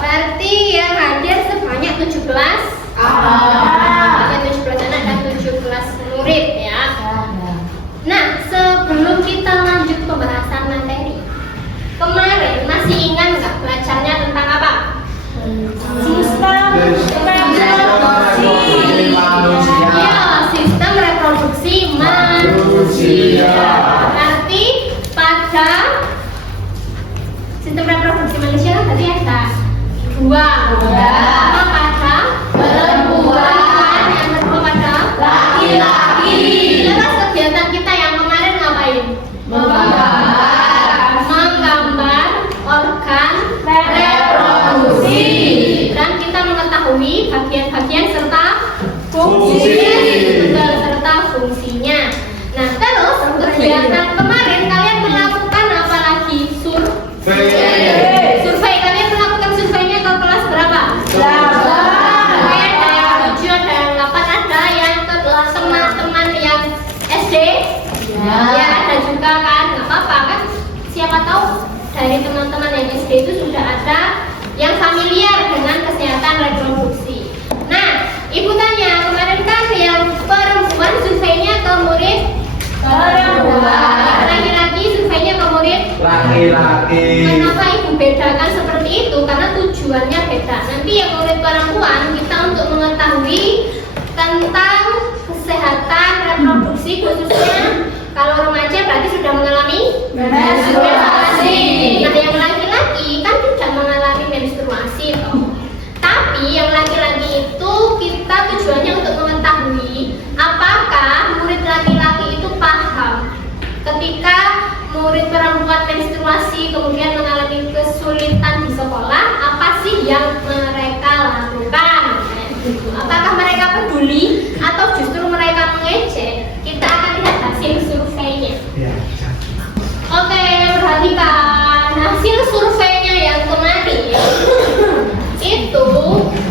Berarti yang hadir sebanyak 17 anak dan 17 murid ya. Nah, sebelum kita lanjut pembahasan materi, kemarin masih ingat nggak belajarnya tentang apa? Sistem reproduksi manusia. Ya, sistem reproduksi manusia. Berarti pada sistem reproduksi manusia kan tadi ada dua. Pertama pada perempuan, yang kedua pada Laki-laki. Terus kegiatan kita yang kemarin ngapain? Menggambar organ reproduksi. Dan kita mengetahui bagian-bagian serta Fungsi. serta fungsinya. Nah, terus kegiatan kemarin kalian melakukan apa lagi? Survei. Kalian melakukan surveinya ke kelas berapa? Survei ada yang 7, ada yang 8, ada yang ke teman-teman yang SD. Ya, ada juga kan, nggak apa-apa kan? Siapa tahu dari teman-teman yang SD itu sudah ada yang familiar dengan kesehatan reproduksi. Nah, ibu tanya kemarin kan yang perempuan surveinya ke murid perempuan, laki-laki surveinya ke murid Laki-laki. Kenapa ibu bedakan seperti itu? Karena tujuannya beda. Nanti yang murid perempuan kita untuk mengetahui tentang kesehatan reproduksi, khususnya kalau remaja berarti sudah mengalami menstruasi. Nah, yang laki-laki kan tidak mengalami menstruasi toh. Tapi yang laki-laki itu kita tujuannya untuk mengetahui apakah murid laki-laki itu paham ketika murid perempuan menstruasi kemudian mengalami kesulitan di sekolah, apa sih yang mereka lakukan? Apakah mereka peduli atau justru mereka mengejek? Kita akan lihat hasil surveinya. Oke, perhatikan hasil surveinya yang kemarin. Itu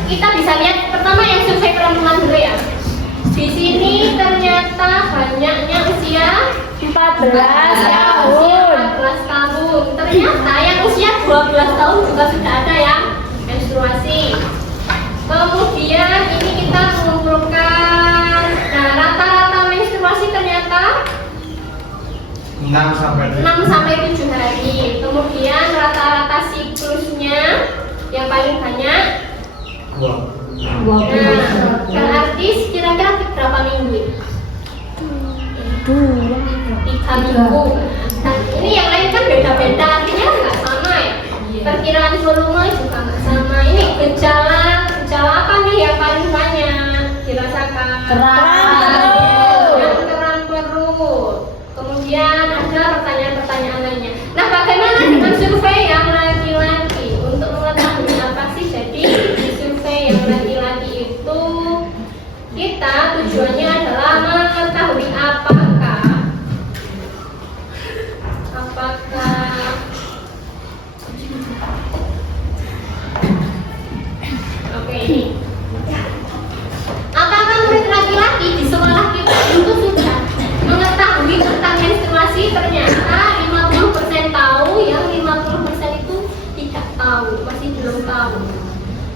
kita bisa lihat pertama yang survei perempuan dulu ya. Di sini ternyata banyaknya usia 14 tahun. Ternyata yang usia 12 tahun juga sudah ada yang menstruasi. Kemudian ini kita mengumpulkan, nah rata-rata menstruasi ternyata 6 sampai 7 hari. Kemudian rata-rata siklusnya yang paling banyak. Nah, berarti kira-kira berapa minggu? 3 minggu. Nah, ini yang lain kan beda-beda, artinya nggak sama ya. Perkiraan volume juga nggak sama. Ini gejala apa nih yang paling banyak dirasakan? Kram perut. Kemudian ada pertanyaan-pertanyaan lainnya. Nah, bagaimana dengan survei yang laki-laki? Untuk mengetahui apa sih jadi di survei yang laki-laki itu kita tujuannya adalah mengetahui apakah oke ini apakah murid laki-laki di sekolah kita itu sudah mengetahui tentang menstruasi? Ternyata 50% tahu, yang 50% itu tidak tahu, masih belum tahu.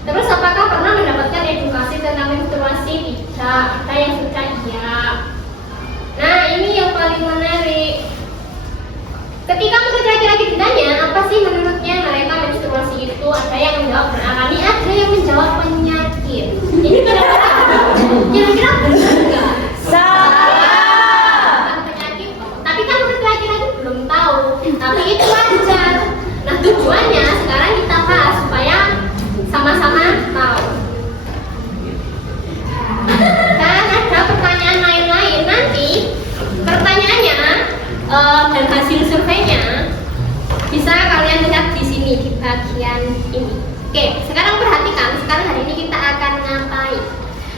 Terus apakah pernah mendapatkan edukasi tentang menstruasi? Tidak, ada yang sudah iya. Nah, ini yang paling menarik. Ketika murid laki-laki ditanya apa sih menurutnya mereka menstruasi itu, ada yang menjawab beralami, ada yang menjawab penyakit. Ini kira-kira benar nggak? Salah. Penyakit, tapi kan murid laki-laki belum tahu. Tapi itu wajar. Nah, tujuannya sekarang kita bahas supaya sama-sama tahu. Dan ada pertanyaan lain-lain nanti. Pertanyaannya dan hasil surveinya bisa kalian lihat di sini di bagian ini. Oke, sekarang perhatikan. Sekarang hari ini kita akan ngapain?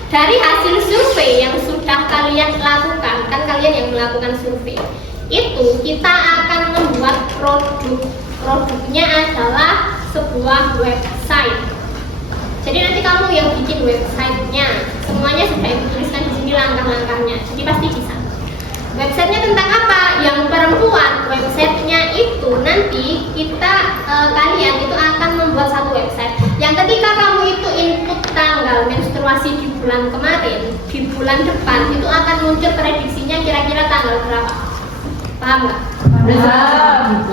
Dari hasil survei yang sudah kalian lakukan, kan kalian yang melakukan survei, itu kita akan membuat produk. Produknya adalah sebuah website. Jadi nanti kamu yang bikin websitenya, semuanya sudah ibu tuliskan di sini langkah-langkahnya. Jadi pasti bisa. Websitenya tentang apa? Yang perempuan, websitenya itu nanti kita kalian itu akan membuat satu website. Yang ketika kamu itu input tanggal menstruasi di bulan kemarin, di bulan depan itu akan muncul prediksinya kira-kira tanggal berapa? Paham nggak?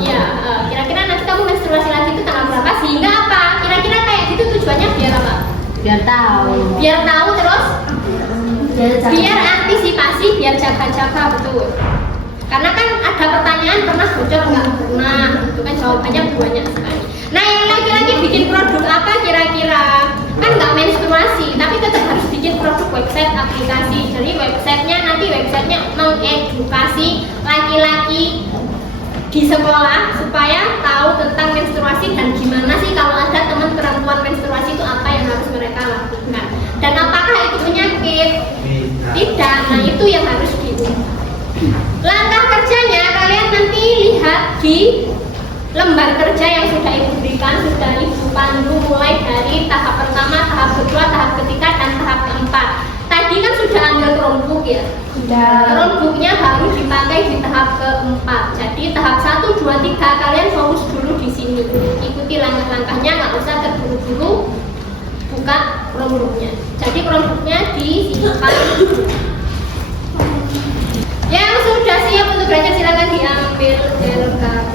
Iya, kira-kira nanti kamu menstruasi lagi itu tanggal berapa? Sehingga apa? Kira-kira kayak gitu tujuannya biar apa? Biar tahu. Biar tahu terus. Biar antisipasi, biar jaga-jaga, betul. Karena kan ada pertanyaan pernah bocor nggak pernah, itu kan jawabannya banyak sekali. Nah, yang laki-laki bikin produk apa kira-kira? Kan nggak menstruasi, tapi tetap harus bikin produk website aplikasi. Jadi websitenya mengedukasi laki-laki di sekolah supaya tahu tentang menstruasi dan gimana sih kalau ada teman perempuan menstruasi itu apa yang harus mereka lakukan dan apakah itu penyakit? Tidak. Nah, itu yang harus diubah. Langkah kerjanya kalian nanti lihat di lembar kerja yang sudah ibu berikan, sudah ibu pandu mulai dari tahap pertama, tahap kedua, tahap ketiga, dan tahap keempat. Tadi kan sudah ambil Chromebook ya? Chromebooknya baru dipakai di tahap keempat. Jadi tahap 1, 2, 3 kalian fokus dulu di sini. Ikuti langkah-langkahnya, nggak usah terburu-buru buka Chromebooknya. Jadi Chromebooknya disimpan. Yang sudah siap untuk belajar silakan diambil LKP.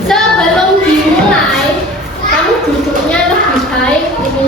Sebelum dimulai, kamu duduknya lebih baik ini.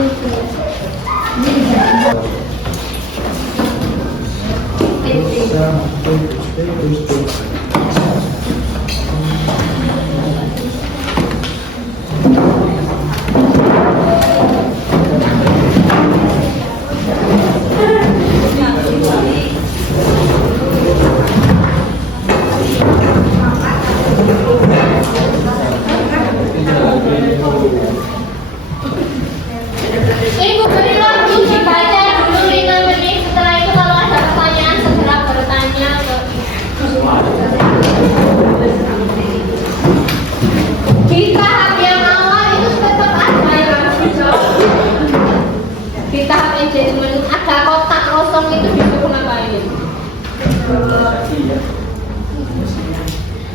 Ibu beri waktu dibaca dulu 5 menit. Setelah itu kalau ada pertanyaan segera bertanya ke di tahap yang awal itu tetap ada yang harus dijawab. Di tahap engagement ada kotak kosong itu disuruh ngapain?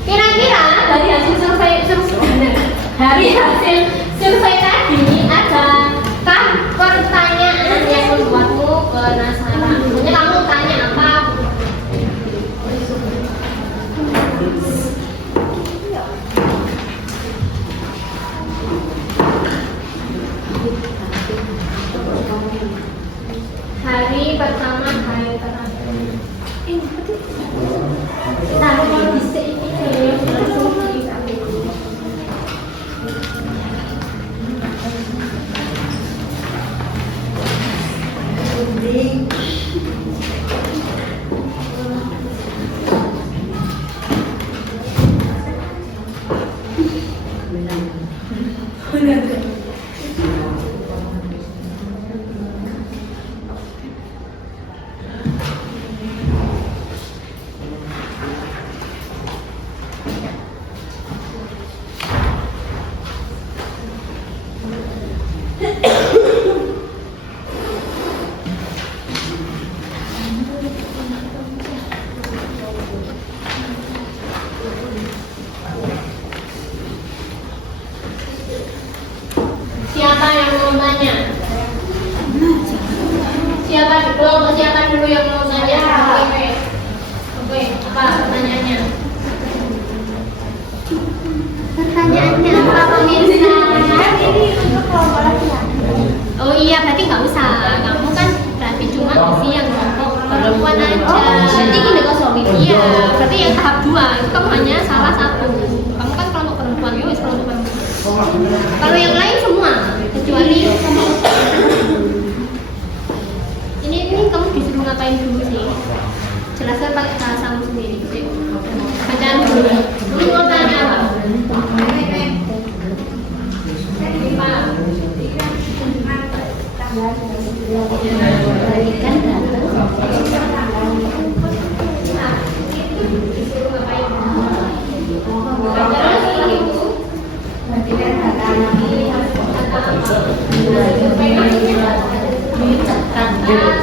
Kira-kira dari hasil survei tadi adakah pertanyaan yang membuatmu penasaran? Maksudnya kamu tanya apa? Hari pertama, hari terakhir. Taruh kalau bisa ini langsung di Siapa yang mau tanya? Siapa dulu? Siapa dulu yang mau tanya? Oke, apa pertanyaannya? Pertanyaannya apa pemirsa? Oh iya, berarti nggak usah. Kamu kan berarti cuma isi yang kelompok perempuan aja. Nanti ini kok suami dia. Berarti yang tahap 2 itu kamu hanya salah satu. Kamu kan kelompok perempuan, ya wis kelompok perempuan. Kalau yang lain semua, kecuali ini kamu disuruh ngapain dulu sih? Jelaskan pakai bahasamu sendiri. Bacaan dulu. Lu mau tanya apa?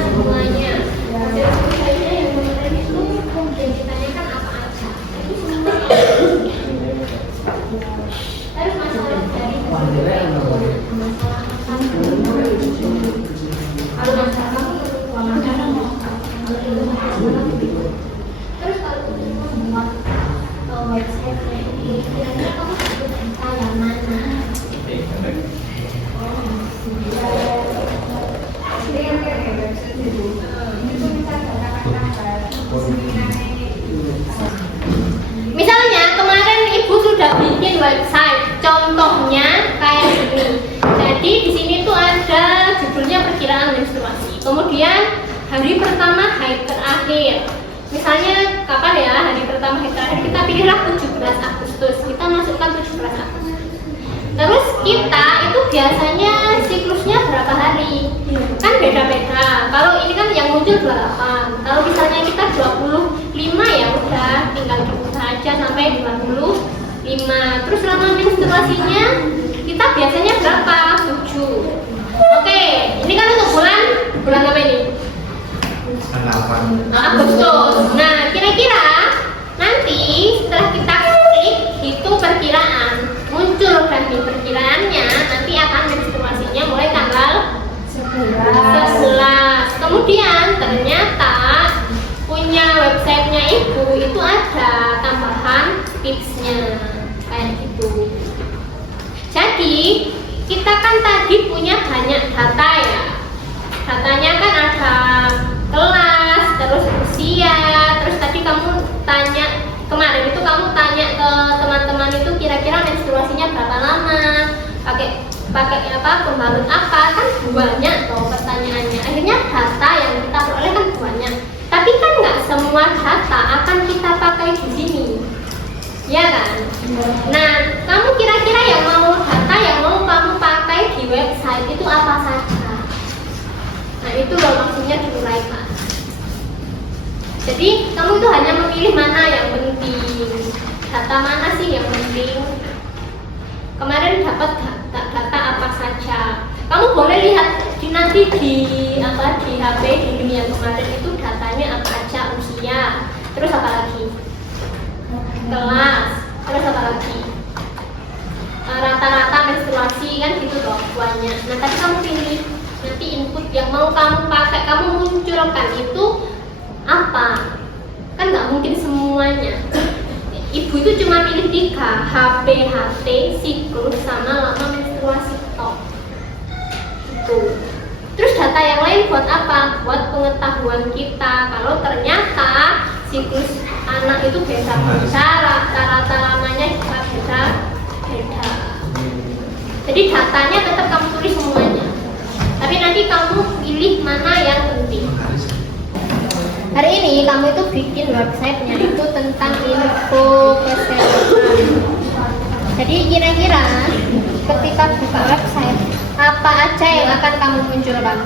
semuanya. Ditanyakan apa aja. Terus masalah dari terus kalau website-nya ini kira-kira kamu butuh data yang mana? Misalnya kemarin ibu sudah bikin website, contohnya kayak gini. Jadi di sini tuh ada judulnya perkiraan menstruasi. Kemudian hari pertama haid terakhir. Misalnya kapan ya hari pertama haid terakhir? Kita pilihlah 17 Agustus. Kita masukkan 17 Agustus. Terus kita itu biasanya siklusnya berapa hari? Kan beda-beda. Kalau ini kan yang muncul 28. Kalau misalnya kita 25 ya udah tinggal dibuka aja sampai 25. Terus lama menstruasinya kita biasanya berapa? 7. Oke, ini kan untuk bulan apa ini? Agustus. Nah, kira-kira nanti setelah kita klik itu perkiraan muncul kan di perkiraannya nanti akan menstruasinya mulai tanggal 11. Kemudian ternyata punya websitenya ibu itu ada tambahan tipsnya kayak gitu. Jadi kita kan tadi punya banyak data ya. Datanya kan ada kelas, terus usia, terus tadi kamu tanya kemarin itu kamu tanya ke teman-teman itu kira-kira menstruasinya berapa lama, pakai apa, pembalut apa, kan banyak toh pertanyaannya. Akhirnya data yang kita peroleh kan banyak. Tapi kan nggak semua data akan kita pakai di sini, ya kan? Nah, kamu kira-kira yang mau data yang mau kamu pakai di website itu apa saja? Nah, itu loh maksudnya diuraikan. Jadi kamu itu hanya memilih mana yang penting, data mana sih yang penting. Kemarin dapat data apa saja. Kamu boleh lihat nanti di HP di dunia kemarin itu datanya apa aja, usia, terus apa lagi, kelas, terus apa lagi, rata-rata menstruasi kan gitu loh banyak. Nah tadi kamu pilih nanti input yang mau kamu pakai, kamu munculkan itu apa? Kan nggak mungkin semuanya. Ibu itu cuma pilih 3, HB, HT, siklus, sama lama menstruasi tok. Itu. Terus data yang lain buat apa? Buat pengetahuan kita kalau ternyata siklus anak itu beda-beda, rata-rata lamanya juga beda-beda. Jadi datanya tetap kamu tulis semuanya. Tapi nanti kamu pilih mana yang penting. Hari ini kamu itu bikin websitenya itu tentang info kesehatan. Jadi kira-kira ketika buka website apa aja yang akan kamu munculkan?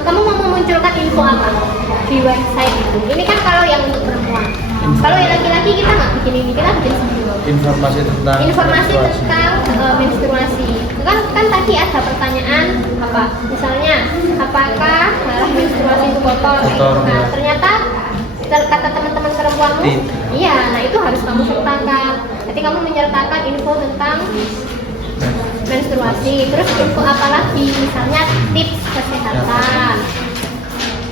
Kamu mau memunculkan info apa di website itu? Ini kan kalau yang untuk perempuan. Kalau yang laki-laki kita nggak bikin ini, kita bikin sendiri. Informasi tentang menstruasi. Kan tadi ada pertanyaan apa? Misalnya, apakah darah menstruasi itu kotor? Nah, ternyata kata teman-teman perempuanmu, iya. Nah itu harus kamu sertakan. Nanti kamu menyertakan info tentang menstruasi. Terus info apa lagi? Misalnya tips kesehatan.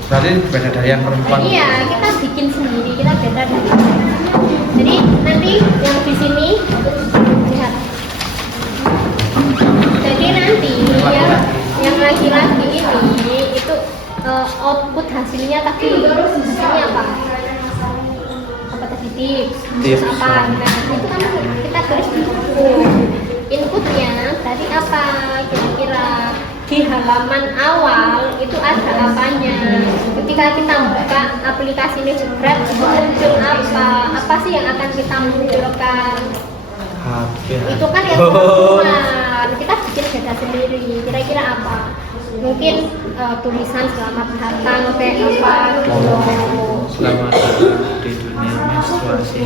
Berarti beda dari yang perempuan. Iya, kita bikin sendiri, kita beda dari. Jadi nanti yang di sini lihat. Jadi nanti yang laki-laki ini itu output hasilnya tadi hasilnya apa? Apa tadi tips apa? Nah itu kan kita tulis di buku. Inputnya tadi apa? Kira-kira di halaman awal itu ada apanya. Ketika kita buka aplikasi ini jebret, itu muncul apa sih yang akan kita munculkan. HP. Itu kan yang perempuan, kita bikin beda sendiri. Kira-kira apa? Mungkin tulisan selamat datang kayak apa gitu. Selamat datang di dunia menstruasi.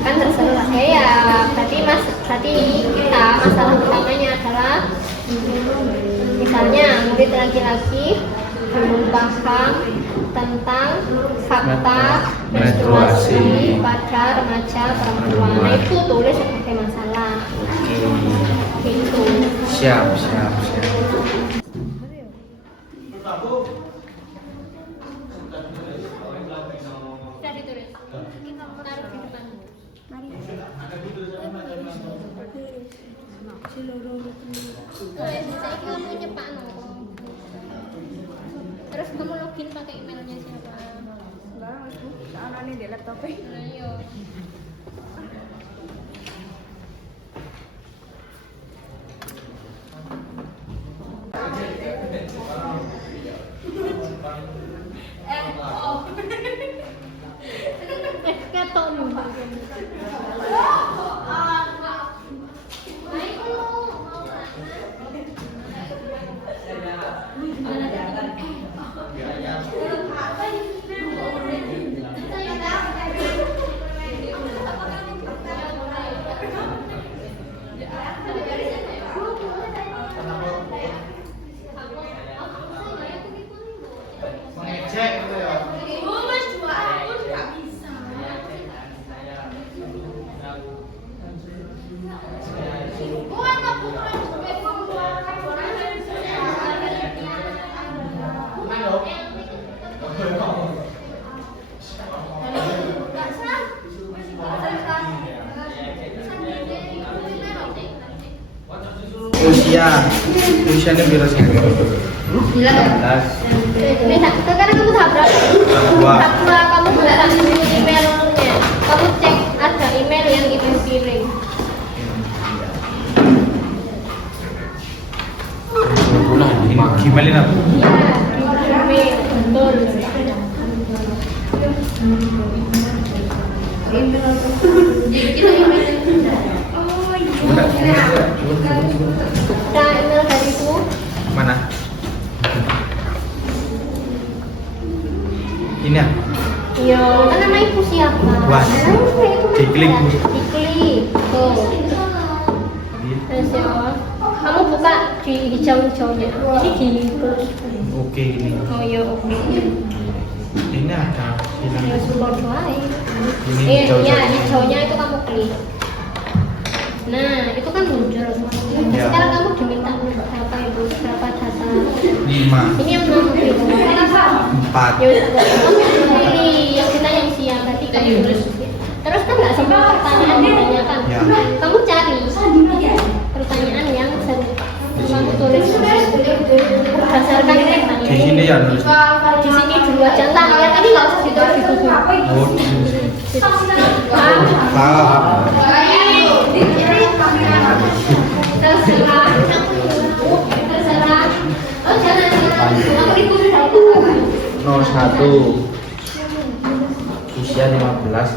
Kan terserah ya. Berarti kita masalah utamanya adalah misalnya murid laki-laki belum paham tentang fakta menstruasi pada remaja perempuan. Nah, itu tulis sebagai masalah. Gitu. Siap. Sudah ditulis. Kita taruh di depan. Saya kamu nyepak no. Terus kamu login pakai emailnya siapa? Anaknya di laptop. Nah, iya. Ketok numpak. Mengecek gitu ya. Usianya berapa sih? 19. Sekarang kamu tahap berapa? Tahap 2 kamu buka emailnya. Kamu cek ada email yang ibu kirim. Gmailin apa? Iya, email betul. Ada email dariku. Mana? Ini ya? Iya, kan nama ibu siapa? Wah, diklik. Diklik. Tuh. Terus ya, kamu buka di hijau-hijaunya. Ini di terus. Oke ini. Oh iya, oke. Ini ada bilang. Ya sudah baik. Ini Iya, hijau-hijau. hijaunya itu kamu klik. Nah, itu kan muncul. Ya. Sekarang kamu diminta berapa ibu? Berapa data? 5. Ini yang mau ibu. 4. Ya udah, kamu pilih yang kita yang siap berarti kamu tulis. Terus kan nggak semua pertanyaan ditanyakan. Ya. Kamu cari pertanyaan yang serupa. Kamu tulis berdasarkan pertanyaan. Di sini ya nulis. Di sini dulu aja. Entah, yang ini nggak usah ditulis di buku. Oh, di sini. Paham? Paham. Terserah. Oh jangan. Kamu ikut satu. 01. Usia 15.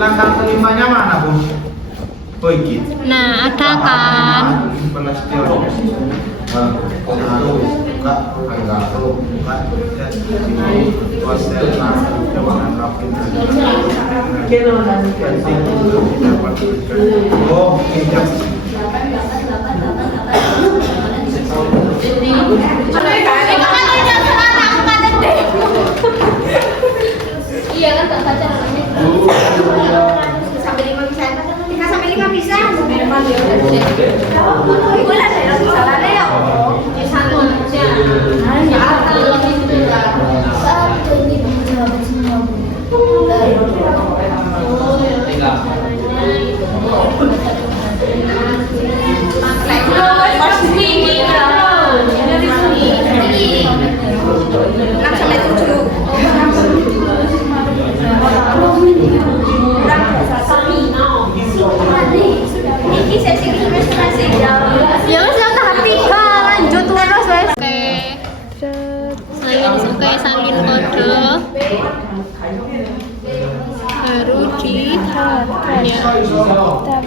Langkah kelimanya mana, Bu? Oh, iki. Nah, ada kan? Oh, Iya kan tak baca namanya. Sampai 5 bisa. 3 sampai 5 bisa. Memang ya udah sih. Iku lah saya salahnya ya. Ya satu aja. Ya kalau itu Satu ini bisa semua.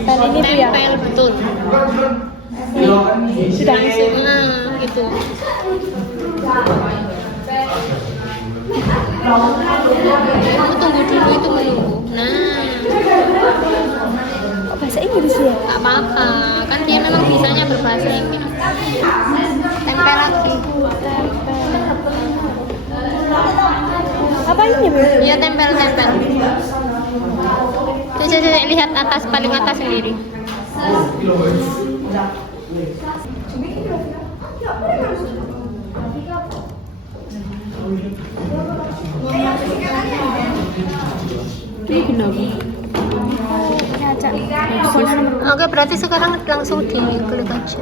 Dan ini tuh ya. Tempel betul. Sudah isi. Nah, gitu. Kamu tunggu dulu itu menunggu. Nah, Kok bahasa Inggris ya? nggak apa-apa. Kan dia memang bisanya berbahasa Inggris. Tempel lagi. Apa ini, Bu? Iya, tempel. Coba lihat atas, paling atas sendiri. Oke, berarti sekarang langsung diklik aja.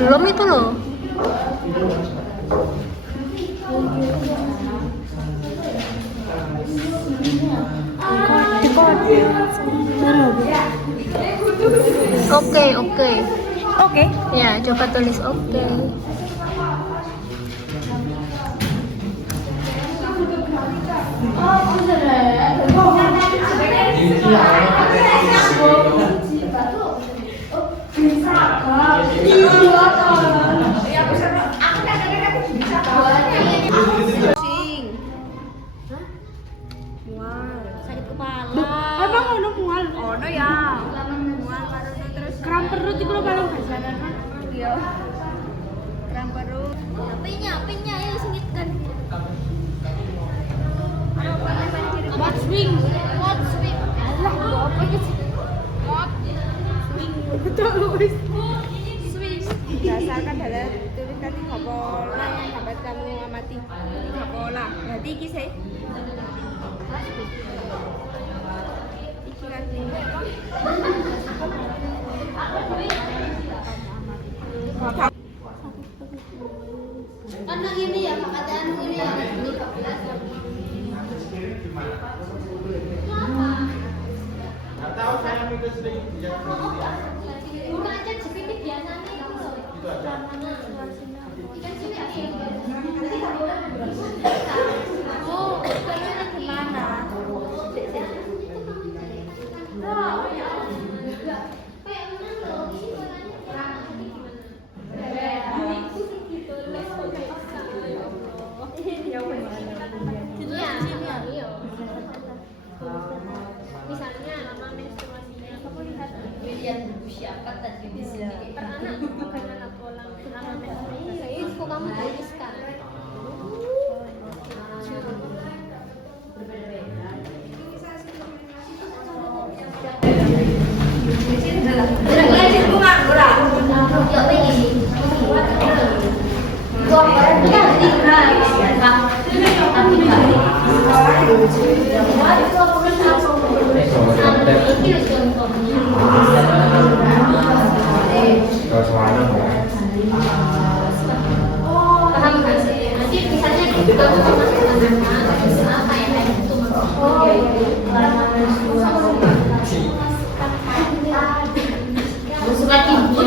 Belum itu loh. Oke. Ya, coba tulis oke. Sakit kepala. Emang ono mual? Ono ya. Terus kram perut itu lo paling biasanya. Iya. Kram perut. Apinya ayo singitkan. Mod swing. Alah, apa itu? Betul wis. Swing. Berdasarkan dari tulisan 3 pola yang dapat kamu amati. 3 pola. Berarti iki sih. Iki kan Karena ini ya, keadaan ini ya. Nggak tahu saya mikir sedikit. Buka aja GPT biasanya itu loh. Itu aja. Ikan cumi asin. Oh, kalian gimana? Misalnya lama menstruasinya, kamu lihat siapa tadi di sini? Peranak bukan anak kolam, lama menstruasi. Itu kamu tuliskan. Paham nggak sih? Nanti misalnya kamu masuk apa ya itu suka tidur.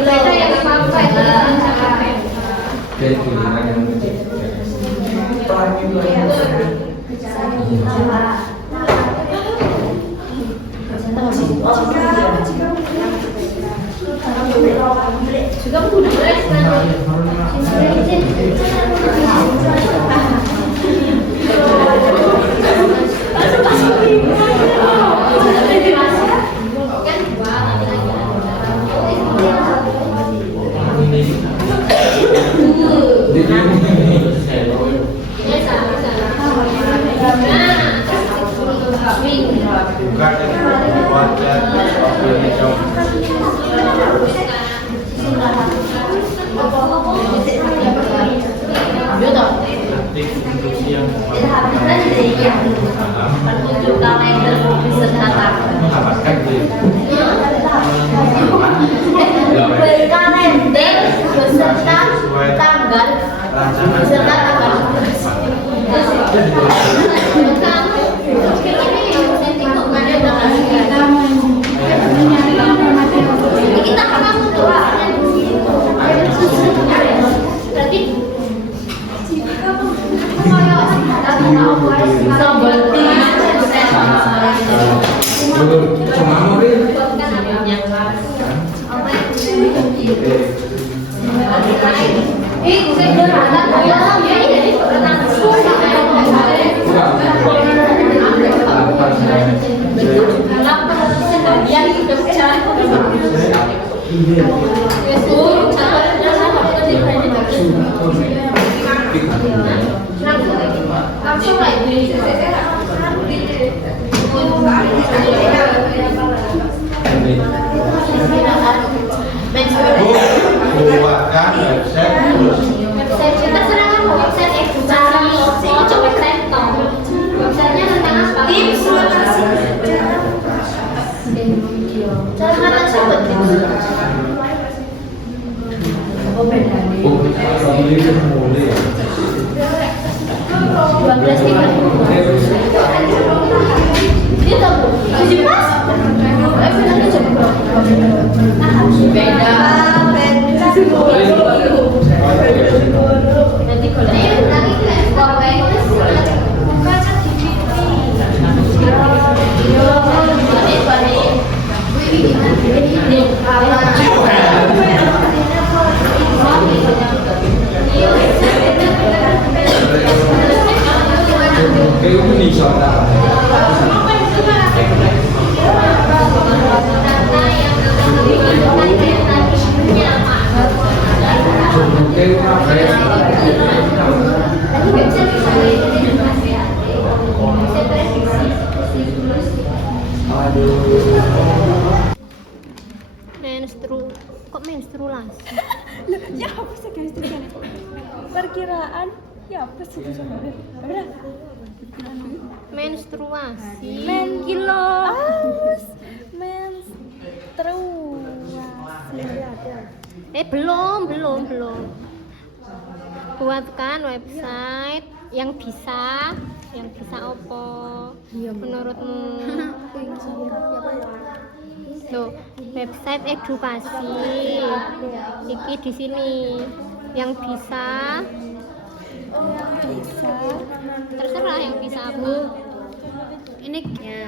Beda ya nggak apa-apa itu juga udah beres kalender beserta tanggal beserta tanggal. Kita kamu doa. Berarti Buatkan website terus. Kita serahkan website edukasi coba website toh. Websitenya tentang apa? Tips lokasi kerja. Cara mana sobat tips? Oh beda nih. 12.30. Ini tahu? 17? Beda. Nanti kalau menstruasi. Ya apa sih guys itu kan? Perkiraan ya apa sih itu sebenarnya? Menstruasi. Menstruasi. Belum. Buatkan website yang bisa opo menurutmu? Tuh, website edukasi. Iki di sini yang bisa. Terserah yang bisa apa. Ini ya.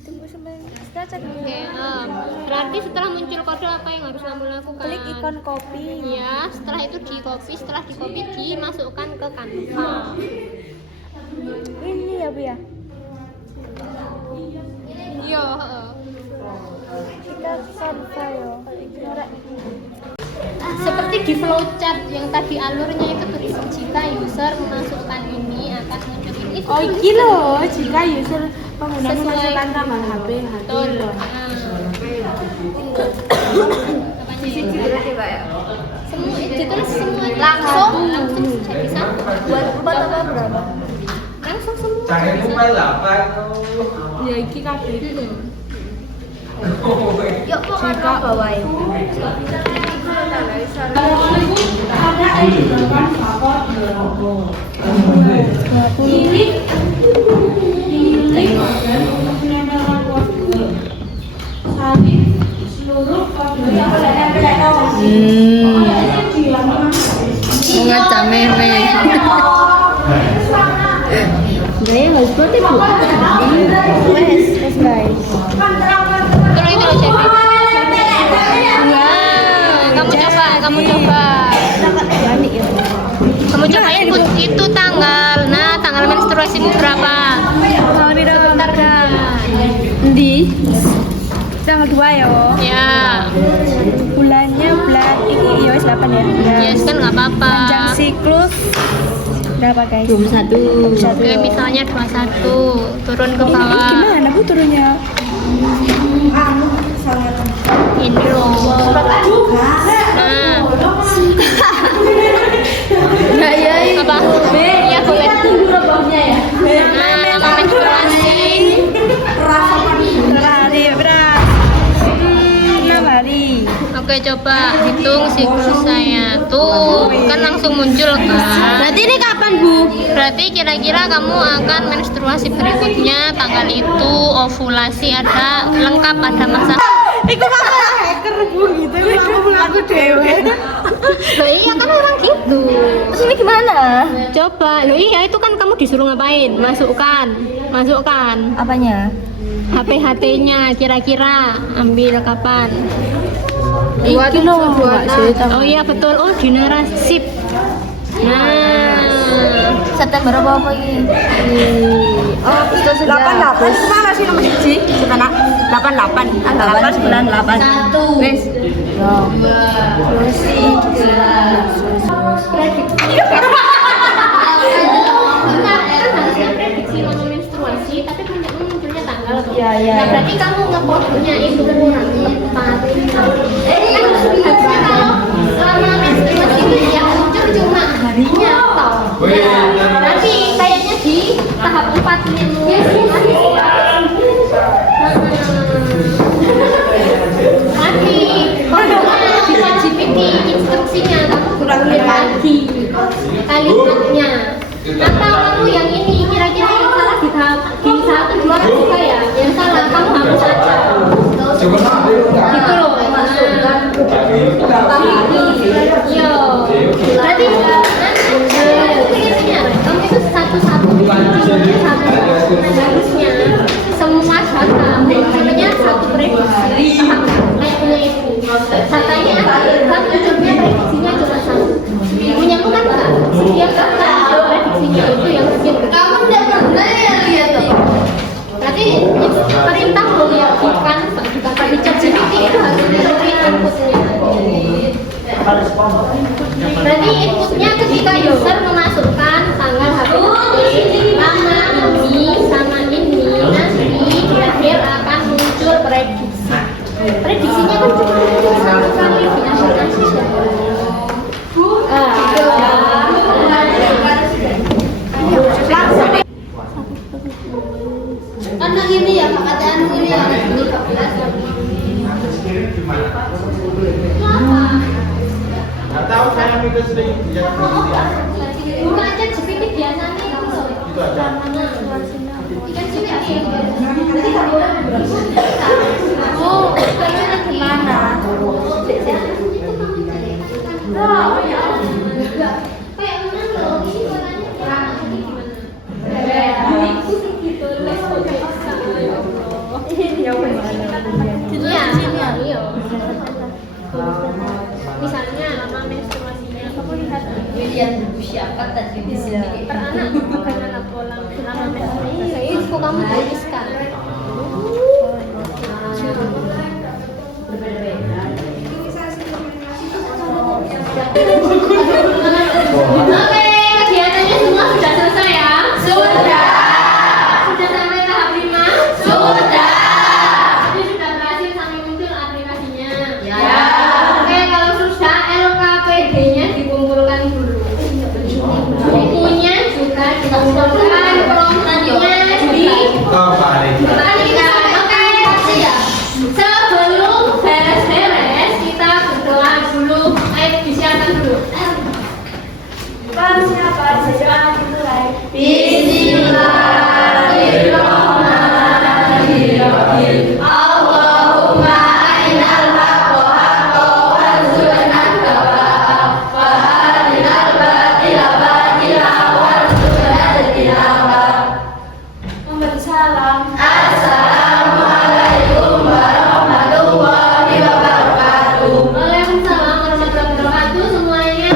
Tunggu sebentar. Kita cek dulu. Oke, berarti setelah muncul kode apa yang harus kamu lakukan? Klik ikon copy. Ya, setelah itu di copy, dimasukkan ke Canva. Ini ya Bu ya. Iya, Kita Canva ya. seperti di flowchart yang tadi alurnya itu tulis jika user memasukkan ini akan muncul ini. Itu Oh tulis iki loh, jika user pengguna Sesuai. memasukkan nama HP betul. loh. Apanya? Berarti Pak ya. Semua ditulis semua langsung jadi satu. Buat apa berapa? Langsung semua. Jangan lupa apa. Ya iki kabeh itu. Yuk pokoknya bawain. Ngaca meme. Gaya harus buat ibu. Wes guys. Terus itu loh Cepi. Kamu coba. Kamu coba itu tanggal. Nah, tanggal menstruasimu berapa? Sebentar dah. Di tanggal 2 ya. Ya. Bulannya bulan ini ya wis 8 ya. Bulan. Yes kan nggak apa-apa. Panjang siklus berapa guys? 21. Oke, misalnya 21 turun ke Ini bawah. gimana Bu turunnya? Ini loh. Nah. Apa? Iya boleh. Nah, lama menstruasi. Hari berat. 6 hari. Oke, coba hitung siklus saya. Tuh, kan langsung muncul kan. Berarti ini kapan Bu? Berarti kira-kira kamu akan menstruasi berikutnya tanggal itu, ovulasi ada, lengkap ada masa. Iku masalah hacker Bu gitu. Aku dewe. Loh iya kan memang gitu. Terus ini gimana? Gimana? Coba, lo iya itu kan kamu disuruh ngapain? Masukkan. Apanya? HT-nya kira-kira ambil kapan? Dua Iki loh, Mbak Sita. Oh iya betul, oh di narasip. Nah, September apa ini? Oh, Agustus sudah. 88. Itu mana sih nomor 1? Gimana? 88. 898. satu. Wes. Harusnya prediksi lama menstruasi, tapi kan munculnya tanggal tuh. Iya, iya. Nah, berarti kamu ngeportnya itu kurang tepat. Kan harusnya kalau selama menstruasi itu yang muncul cuma harinya toh. Berarti kayaknya di tahap 4 ini masih pokoknya diwajibin di instruksinya kamu kurangin lagi kalimatnya. Atau kamu yang ini kira-kira yang salah di tahap di 1, 2, 3 ya? Yang salah kamu hapus saja. Gitu loh. Iya. Berarti nanti kamu itu satu-satu harusnya semua data sebenarnya satu prediksi kayak punya ibu datanya kan hidupnya prediksinya cuma satu punyamu kan enggak dia kan tahu prediksinya itu yang mungkin kamu udah pernah ya lihat berarti perintah meyakinkan juga di ChatGPT itu harus diberi inputnya berarti inputnya ketika user memasukkan tanggal HPT nama ini sama ini nanti di akhir akan muncul prediksinya kan cuma muncul satu kali di aplikasi karena ini ya keadaan ini ya ini Nggak tahu saya mikir sering ya. buka aja GPT biasanya itu loh Itu aja. ikan GPT oh kayaknya gimana kayak mana loh ini warnanya gimana gitu les iya misalnya lama menstruasinya kamu lihat siapa tadi di sini? per anak bagaimana pola lama menstruasi itu kamu tuliskan oke kegiatannya semua sudah selesai ya sudah sampai tahap 5 sudah jadi sudah berhasil sampai muncul aplikasinya ya oke kalau sudah LKPD-nya dikumpulkan dulu bukunya juga dikumpulkan promosinya diberikan oke sebelum beres-beres kita berdoa dulu ayo disiapkan dulu Bismillahirrahmanirrahim Allahumma arinal haqqa haqqan warzuqna ittiba'ah wa arinal batila batilan warzuqna ijtinabah. Assalamualaikum warahmatullahi wabarakatuh. Waalaikumsalam warahmatullahi wabarakatuh semuanya.